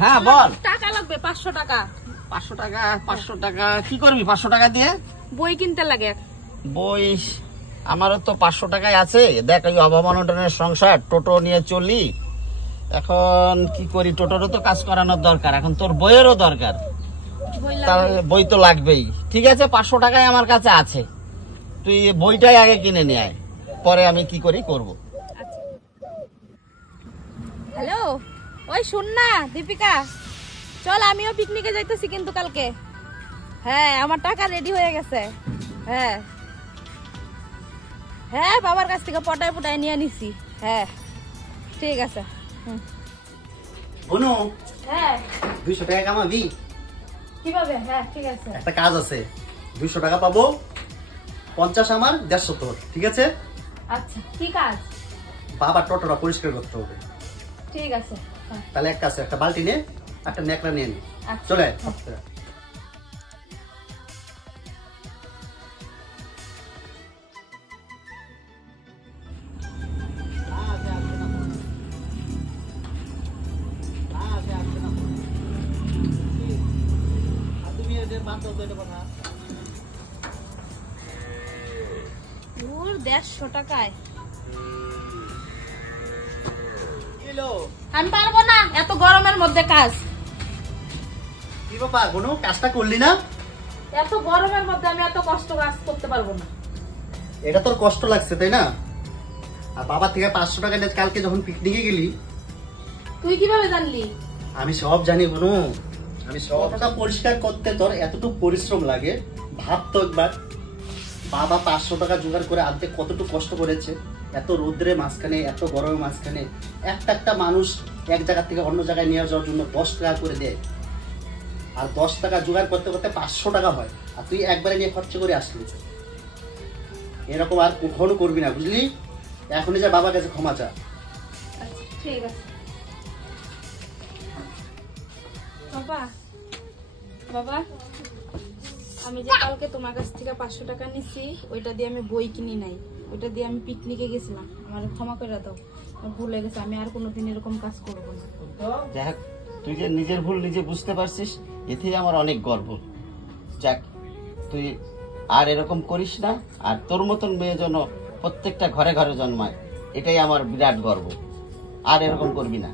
হ্যাঁ বল। টাকা লাগবে 500 টাকা। 500 টাকা? 500 টাকা কি করবি 500 টাকা দিয়ে? বই কিনতে লাগে। বই? আমারও তো 500 টাকাই আছে। দেখ এই অভাব-অনটনের সংসার, টোটো নিয়ে চলি। এখন কি করি, টোটোরও তো কাজ করানোর দরকার, এখন তোর বইয়েরও দরকার, বই তো লাগবেই। ঠিক আছে 500 টাকাই আমার কাছে আছে, তুই বইটাই আগে কিনে নিয়ে আয়, পরে আমি কি করি করব। হ্যালো, ওই শুন না দীপিকা, চল আমিও পিকনিকে যাইতেছি কিন্তু কালকে। হ্যাঁ আমার টাকা রেডি হয়ে গেছে। হ্যাঁ হ্যাঁ বাবার কাছ থেকে পটায় পটায় নিয়ে নিছি। হ্যাঁ ঠিক আছে। বনু, হ্যাঁ 200 টাকা কামাবি? কিভাবে? হ্যাঁ ঠিক আছে, একটা কাজ আছে, 200 টাকা পাবো, 50 আমার, 150 তোর, ঠিক আছে? আচ্ছা কি কাজ? বাবা টোটোটা পরিষ্কার করতে হবে। ঠিক আছে। তাহলে এক কাজ, একটা বালতি নে, একটা নেকড়া নিয়ে নি, আচ্ছা। চলে আয়। ওর 150 টাকায় আমি পারবো না এত গরমের মধ্যে কাজ। কি ব্যাপার বনু, কাজটা করলি না? এত গরমের মধ্যে আমি এত কষ্ট কাজ করতে পারবো না। এটা তোর কষ্ট লাগছে তাই না? আর বাবা থেকে 500 টাকা নিয়ে কালকে যখন পিকনিকে গেলি, তুই কিভাবে জানলি? আমি সব জানি বনু, আমি সবটা পরিষ্কার করতে তোর এতটুকু পরিশ্রম লাগে ভাব তো একবার। বাবা 500 টাকা জোগাড় করে আনতে কতটুকু কষ্ট করেছে, এত রোদ্রে মাঝখানে, এত গরমের মাঝখানে। একটা একটা মানুষ এক জায়গা থেকে অন্য জায়গায় নিয়ে যাওয়ার জন্য 10 টাকা করে দেয়, আর 10 টাকা জোগাড় করতে করতে 500 টাকা হয়, আর তুই একবারে নিয়ে খরচ করে আসলি। এরকম আর কখনো করবি না, বুঝলি? এখনই যা বাবার কাছে ক্ষমা চা। আচ্ছা ঠিক আছে। বাবা, বাবা আমি যে কালকে তোমার কাছ থেকে 500 টাকা নিছি, ওইটা দিয়ে আমি বই কিনি নাই, ওইটা দিয়ে আমি পিকনিকে গেছিলাম, আমার ক্ষমা করে দাও, আমার ভুল হয়ে গেছে, আমি আর কোনোদিন এরকম কাজ করবো না। যাক, তুই যে নিজের ভুল নিজে বুঝতে পারছিস, এতেই আমার অনেক গর্ব। যাক, তুই আর এরকম করিস না, আর তোর মতন মেয়ে যেন প্রত্যেকটা ঘরে ঘরে জন্মায়, এটাই আমার বিরাট গর্ব। আর এরকম করবি না।